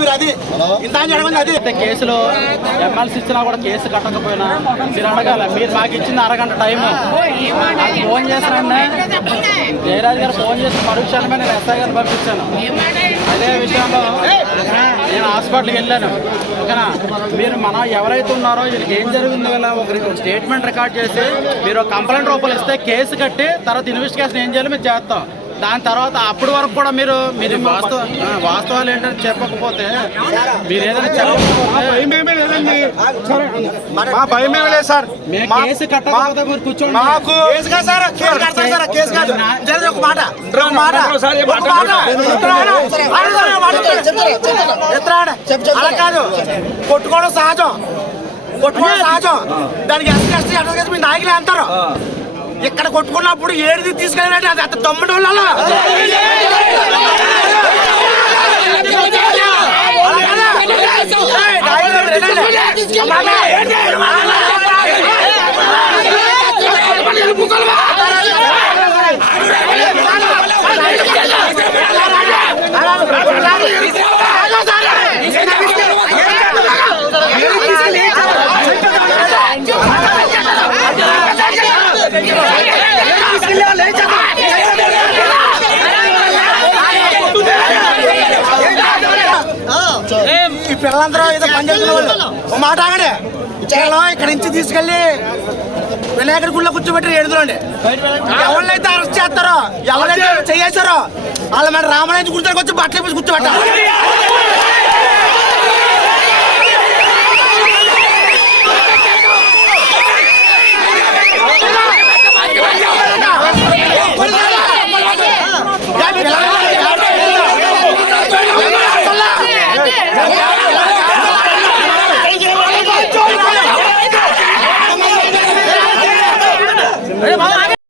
మీరు అది? ఇంత అడగండి అది. అయితే కేసులో ఎమ్మెల్సీ ఇచ్చినా కూడా కేసు కట్టకపోయినా మీరు అడగాల? మీరు మాకు ఇచ్చిన అరగంట టైం ఫోన్ చేశానండి జయరాజ్ గారు ఫోన్ చేసి మరుక్షణమే నేను ఎస్ఐ గారిని పంపించాను. అదే విషయంలో నేను హాస్పిటల్కి వెళ్ళాను. ఓకేనా? మీరు మనం ఎవరైతే ఉన్నారో వీళ్ళకి ఏం జరిగిందో ఇలా ఒక స్టేట్మెంట్ రికార్డ్ చేసి మీరు కంప్లైంట్ రూపాయలు ఇస్తే కేసు కట్టి తర్వాత ఇన్వెస్టిగేషన్ ఏం చేయాలో మీరు చేస్తాం. దాని తర్వాత అప్పటి వరకు కూడా మీరు మీరు వాస్తవ వాస్తవాలు ఏంటని చెప్పకపోతే మీరు ఏదైనా చెప్పకపోతే సార్. మేము మా- కేసు కట్టకపోతే మీరు కూర్చోండి. మాకు కేసు కాదు సార్ కేసు కడతారు సార్ కేసు కాదు. జరిగింది ఒక మాట. ఒక మాట. ఒకసారి ఒక మాట. ఎత్తురాడా? ఆడదారా? మాట ఎత్తురాడా? అలా కాదు. కొట్టుకోవడం సహజం. కొట్టుకోవడం సహజం. దానికి ఎస్సీ ఎస్టీ అడ్వకేట్ మీ నాయకులే అంటారు. ఇక్కడ కొట్టుకున్నప్పుడు ఏడిది తీసుకెళ్ళినట్టు అది అంత తొమ్మిది వాళ్ళు ఈ పిల్లలందరూ ఏదో పని చేస్తున్న వాళ్ళు. మాట ఆగడే. వీళ్ళు ఇక్కడి నుంచి తీసుకెళ్ళి వినాయకుడి గుళ్ళో కూర్చోబెట్టి ఏడుదులండి ఎవరినైతే అరెస్ట్ చేస్తారో ఎవరైతే చేయేస్తారో వాళ్ళ మన రామనాయుడు గుర్తుకు వచ్చి బట్టలు వేసి కూర్చోబెట్టాలి.